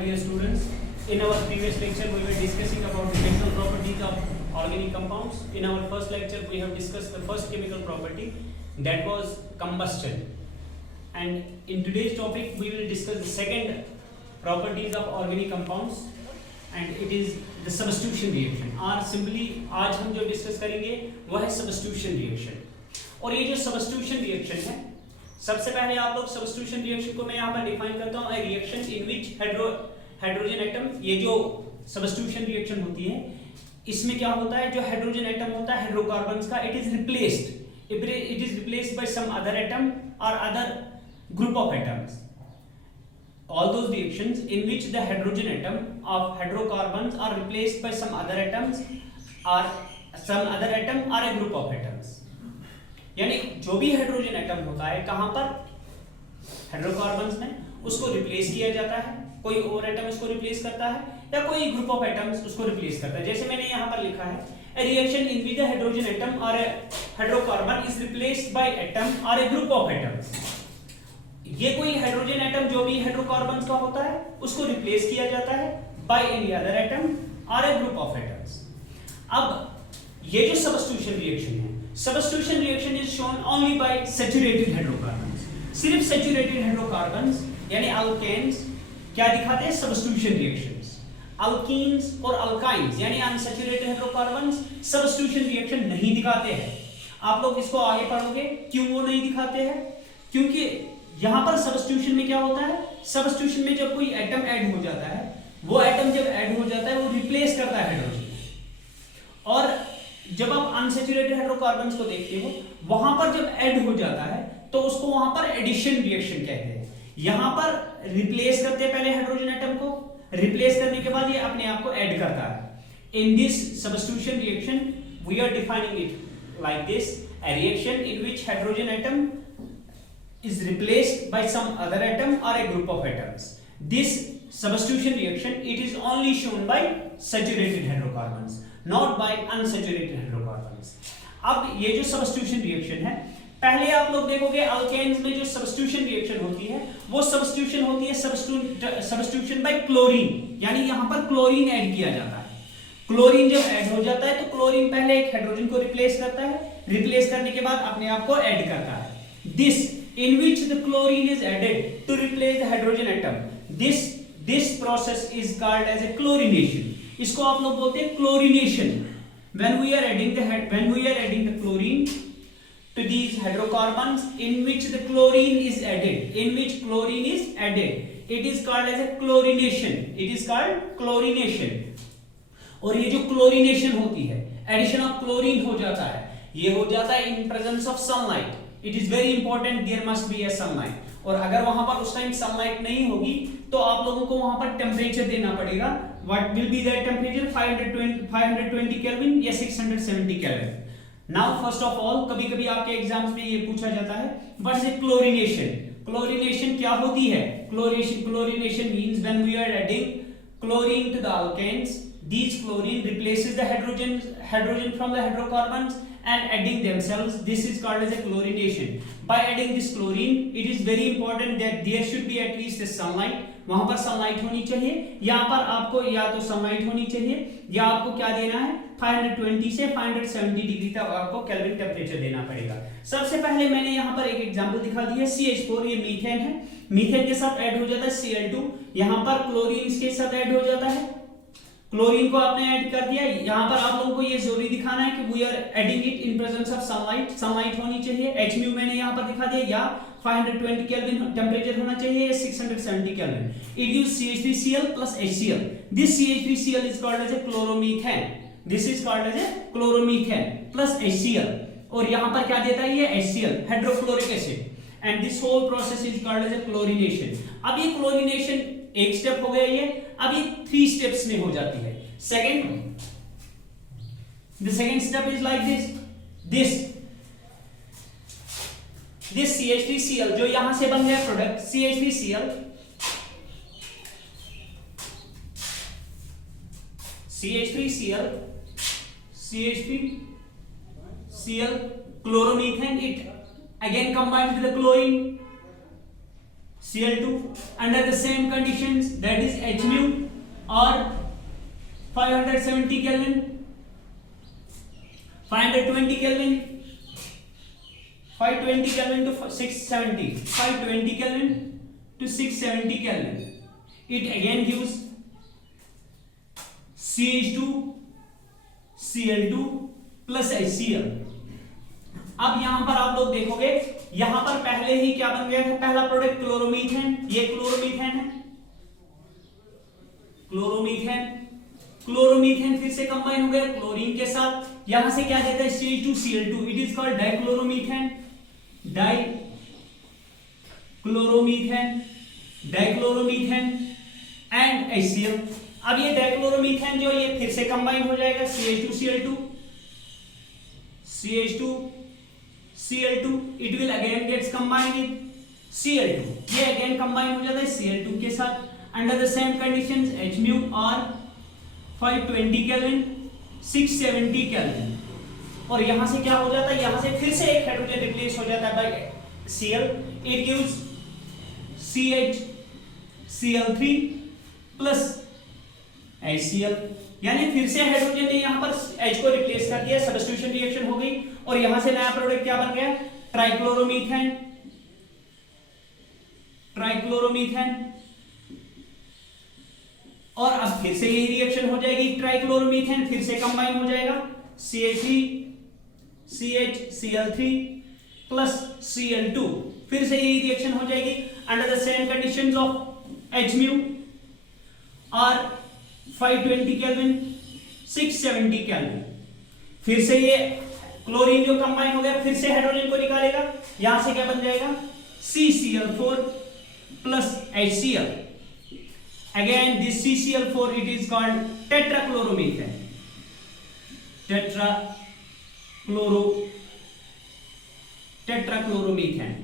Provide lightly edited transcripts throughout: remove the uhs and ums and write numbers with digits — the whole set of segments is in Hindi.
dear students. In our previous lecture, we were discussing about the chemical properties of organic compounds. In our first lecture, we have discussed the first chemical property, that was combustion. And in today's topic, we will discuss the second properties of organic compounds, and it is the substitution reaction. और simply आज हम जो discuss करेंगे वह है substitution reaction. और ये जो substitution reaction है, सबसे पहले आप लोग सब्स्टिट्यूशन रिएक्शन को मैं यहाँ पर डिफाइन करता हूँ, ए reaction in which hydrogen atom, ये जो सब्स्टिट्यूशन रिएक्शन होती है इसमें क्या होता है, जो हाइड्रोजन एटम होता है हाइड्रोकार्बन्स का, it is replaced by some other atom और other group of atoms. All those reactions in which the hydrogen atom of hydrocarbons are replaced by some other atoms or some other atom or a group of atoms. यानी जो भी हाइड्रोजन एटम होता है कहां पर, हाइड्रोकार्बन्स में, उसको रिप्लेस किया जाता है, कोई और एटम उसको रिप्लेस करता है या कोई ग्रुप ऑफ एटम्स उसको रिप्लेस करता है. जैसे मैंने यहां पर लिखा है, a reaction in which the hydrogen atom or a hydrocarbon is replaced by atom or a group of atoms. ये कोई हाइड्रोजन एटम जो भी हाइड्रोकार्बन्स का होता है उसको रिप्लेस किया जाता है बाय एनी अदर एटम और ए ग्रुप ऑफ एटम्स. अब ये जो सब्स्टिट्यूशन रिएक्शन है, substitution reaction is shown only by saturated hydrocarbons. सिर्फ सैचुरेटेड हाइड्रोकार्बन्स यानी अल्केन्स क्या दिखाते हैं, सब्स्टिट्यूशन रिएक्शंस. अल्कीन्स और अल्काइंस यानी अनसैचुरेटेड हाइड्रोकार्बन्स सब्स्टिट्यूशन रिएक्शन नहीं दिखाते हैं. आप लोग इसको आगे पढ़ोगे क्यों वो नहीं दिखाते हैं, क्योंकि यहां पर सब्स्टिट्यूशन में क्या होता है, सब्स्टिट्यूशन में जब कोई एटम ऐड हो जाता है, वो एटम जब ऐड हो जाता है वो रिप्लेस करता है हाइड्रोजन. और जब आप अनसैचुरेटेड हाइड्रोकार्बन्स को देखते हो वहां पर जब ऐड हो जाता है तो उसको वहां पर एडिशन रिएक्शन कहते हैं. यहां पर रिप्लेस करते हैं पहले हाइड्रोजन एटम को, रिप्लेस करने के बाद ये अपने आप को ऐड करता है. In this substitution reaction we are defining it like this, a reaction in which hydrogen atom is replaced by some other atom or a group of atoms. This substitution reaction, it is only shown by saturated hydrocarbons, not by unsaturated hydrocarbons. अब ये जो substitution reaction है, पहले आप लोग देखोगे अल्केन्स में जो substitution reaction होती है वो substitution होती है substitution by chlorine, यानी यहाँ पर क्लोरीन ऐड किया जाता है. क्लोरीन जब ऐड हो जाता है तो क्लोरीन पहले एक हाइड्रोजन को रिप्लेस करता है, रिप्लेस करने के बाद अपने आप को ऐड करता है. This in which the chlorine is added to replace the hydrogen atom, this process is called as a chlorination. इसको आप लोग बोलते हैं chlorination. When we are adding the chlorine to these hydrocarbons in which the chlorine is added, it is called as a chlorination. It is called chlorination. और ये जो chlorination होती है, addition of chlorine हो जाता है, ये हो जाता है in presence of sunlight. It is very important there must be a sunlight. और अगर वहां पर उस टाइम सनलाइट नहीं होगी तो आप लोगों को वहां पर टेम्परेचर देना पड़ेगा. What will be that temperature? 520 kelvin या 670 kelvin. Now first of all कभी-कभी आपके एग्जाम्स में ये पूछा जाता है, व्हाट इज क्लोरीनेशन. क्लोरीनेशन क्या होती है? Chlorination means when we are adding chlorine to the alkanes, these chlorine replaces the hydrogen from the hydrocarbons and adding themselves. This is called as a chlorination. By adding this chlorine, it is very important that there should be at least a sunlight. वहां पर सनलाइट होनी चाहिए. यहाँ पर आपको या तो सनलाइट होनी चाहिए या आपको क्या देना है, 520 से 570 डिग्री तक आपको केल्विन टेम्परेचर देना पड़ेगा. सबसे पहले मैंने यहाँ पर एक एग्जांपल दिखा दिया, CH4 ये मीथेन है, मीथेन के साथ ऐड हो जाता है Cl2, यहाँ पर क्लोरीन के साथ ऐड हो जाता है, क्लोरीन को आपने ऐड कर दिया. यहाँ पर आप लोगों को ये जरूरी दिखाना है कि we are adding it in presence of sunlight. Sunlight होनी चाहिए. Hmu मैंने यहाँ पर दिखा दिया, या 520 केल्विन टेम्परेचर होना चाहिए या 670 kelvin. It gives CH3Cl plus HCl. This CH3Cl is called as a chloromethane. This is called as a chloromethane plus HCl. और यहाँ पर क्या देता है ये HCl, hydrochloric acid. And this whole process is called as a chlorination. अब ये chlorination एक स्टेप हो गया, ये अब ये 3 स्टेप्स में हो जाती है. The second step is like this CH3Cl जो यहां से बन गया product CH3Cl chloromethane, it again combines with the chlorine Cl2 under the same conditions, that is Hmu और 570 kelvin, 520 kelvin, 520 kelvin to 670, 520 kelvin to 670 kelvin. It again gives CH2 Cl2 plus HCl. अब यहां पर आप लोग देखोगे, यहां पर पहले ही क्या बन गया था, पहला प्रोडक्ट क्लोरोमीथेन, ये क्लोरोमीथेन है, क्लोरोमीथेन, क्लोरोमीथेन फिर से कंबाइन हो गया क्लोरीन के साथ, यहां से क्या देता है CH2Cl2, it is called dichloromethane, dichloromethane, dichloromethane and HCl. अब ये डाइक्लोरोमीथेन जो ये फिर से कंबाइन हो जाएगा CH2Cl2, CH2Cl2, it will again gets combined with Cl2, ये again combine हो जाता है Cl2 के साथ under the same conditions H mu or 520 Kelvin, 670 Kelvin. और यहां से क्या हो जाता है, यहां से फिर से एक हाइड्रोजन रिप्लेस हो जाता है by Cl, it gives CH-Cl3 plus HCl. यानी फिर से हाइड्रोजन ने यहां पर H को रिप्लेस कर दिया, सब्स्टिट्यूशन रिएक्शन हो गई और यहां से नया प्रोडक्ट क्या बन गया, ट्राइक्लोरोमीथेन, ट्राइक्लोरोमीथेन. और अब फिर से यही रिएक्शन हो जाएगी, ट्राइक्लोरोमीथेन फिर से कंबाइन हो जाएगा CH-Cl3 plus Cl2, फिर से यही रिएक्शन हो जाएगी under the same conditions of H mu और 520 केल्विन, 670 केल्विन. फिर से ये क्लोरीन जो कंबाइन हो गया फिर से हाइड्रोजन को निकालेगा, यहां से क्या बन जाएगा CCl4 plus HCl. Again this CCl4 it is called tetrachloromethane, tetrachloromethane,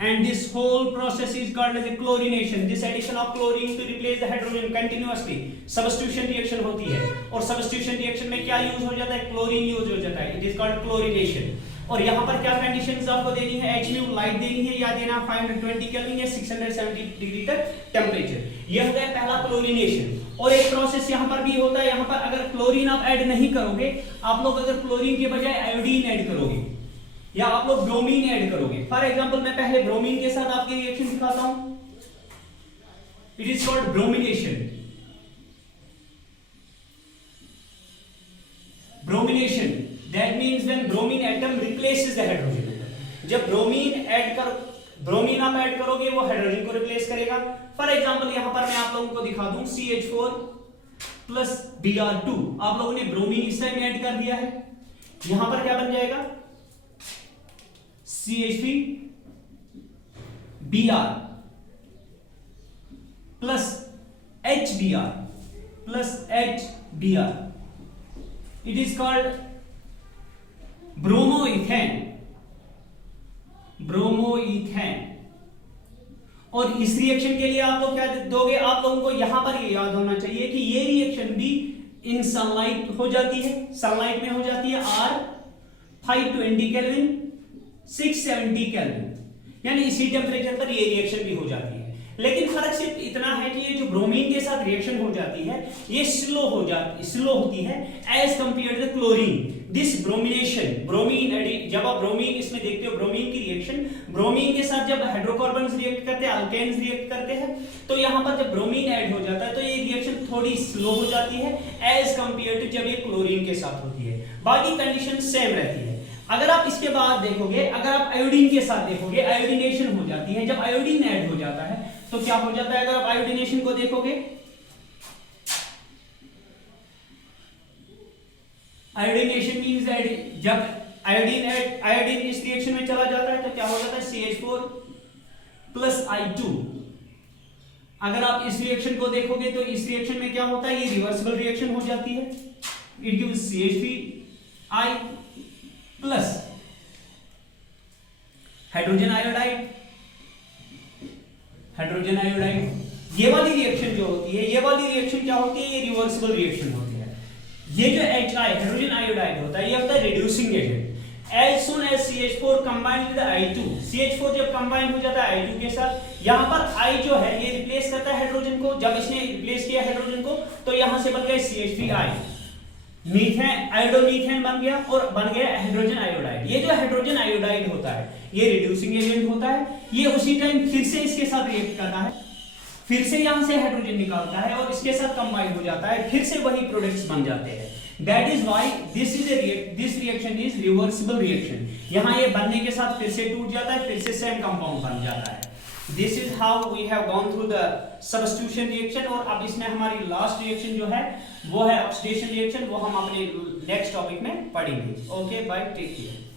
and this whole process is called as a chlorination. This addition of chlorine to replace the hydrogen continuously substitution reaction होती है और substitution reaction में क्या यूज हो जाता है, क्लोरीन यूज हो जाता है, it is called chlorination. और यहाँ पर क्या कंडीशंस आपको देनी है, H mu लाइट देनी है या देना 520 केल्विन या 670 डिग्री तक टेम्परेचर. ये हो गया पहला क्लोरीनेशन. और एक प्रोसेस यहाँ पर भी होता है, यहाँ पर अगर क्लोरीन आप ऐड नहीं करोगे, आप लोग अगर क्लोरीन के बजाय आयोडीन ऐड करोगे या आप लोग ब्रोमीन ऐड करोगे, फॉर एग्जांपल मैं पहले ब्रोमीन के साथ आपके रिएक्शन दिखाता हूं, it is called bromination. Bromination that means when bromine atom replaces the hydrogen atom. जब ब्रोमीन आप ऐड करोगे वो हाइड्रोजन को रिप्लेस करेगा. फॉर एग्जांपल यहां पर मैं आप लोगों को दिखा दूं CH4 प्लस Br2, आप लोगों ने ब्रोमीन इस टाइम ऐड कर दिया है, यहां पर क्या बन जाएगा CH3Br plus HBr plus HBr. It is called bromoethane, bromoethane. और इस रिएक्शन के लिए आप लोग क्या दोगे, आप लोगों को यहां पर ये याद होना चाहिए कि ये रिएक्शन भी इन सनलाइट हो जाती है, सनलाइट में हो जाती है और 520 केल्विन, 670 केल्विन, यानी इसी टेम्परेचर पर ये रिएक्शन भी हो जाती है. लेकिन फर्क सिर्फ इतना है कि ये जो ब्रोमीन के साथ रिएक्शन हो जाती है ये स्लो होती है as compared to chlorine. This bromination, bromine जब आप ब्रोमीन इसमें देखते हो, ब्रोमीन की रिएक्शन, ब्रोमीन के साथ जब हाइड्रोकार्बन्स रिएक्ट करते हैं, अल्केन्स रिएक्ट करते हैं, तो यहां पर जब ब्रोमीन ऐड हो जाता है तो ये रिएक्शन थोड़ी स्लो हो जाती है एज कंपेयर्ड टू जब ये क्लोरीन के साथ होती है. बाकी कंडीशन सेम रहती है. अगर आप इसके बाद देखोगे, अगर आप आयोडीन के साथ देखोगे, आयोडीनेशन हो जाती है. जब आयोडीन ऐड हो जाता है तो क्या हो जाता है, अगर आप आयोडीनेशन को देखोगे, आयोडीनेशन मींस जब आयोडीन इस रिएक्शन में चला जाता है तो क्या हो जाता है CH4 प्लस I2. अगर आप इस रिएक्शन को देखोगे तो इस रिएक्शन में क्या होता है, ये रिवर्सिबल रिएक्शन हो जाती है. It gives CH3I plus hydrogen iodide. ये वाली रिएक्शन जो होती है, ये वाली रिएक्शन क्या होती है, ये रिवर्सिबल रिएक्शन होती है. ये जो HI हाइड्रोजन आयोडाइड होता है ये होता है reducing agent. As soon as CH4 combined with I2, CH4 जब कंबाइन हो जाता है I2 के साथ, यहाँ पर I जो है ये रिप्लेस करता है हाइड्रोजन को. जब इसने रिप्लेस किया हाइड्रोजन को तो यहाँ से बन गए CH3I, मीथेन आयोडोमीथेन बन गया और बन गया हाइड्रोजन आयोडाइड। ये जो हाइड्रोजन आयोडाइड होता है ये रिड्यूसिंग एजेंट होता है, ये उसी टाइम फिर से इसके साथ रिएक्ट करता है, फिर से यहां से हाइड्रोजन निकालता है और इसके साथ कंबाइन हो जाता है, फिर से वही प्रोडक्ट्स बन जाते हैं। That is why this reaction is reversible reaction। यहाँ ये बनने के साथ फिर से टूट जाता है, फिर से सेम कंपाउंड बन जाता है। This is how we have gone through the substitution reaction। और अब इसमें हमारी लास्ट रिएक्शन जो है वो है ऑक्सीडेशन रिएक्शन, वो हम अपने नेक्स्ट टॉपिक में पढ़ेंगे। Okay bye, take care.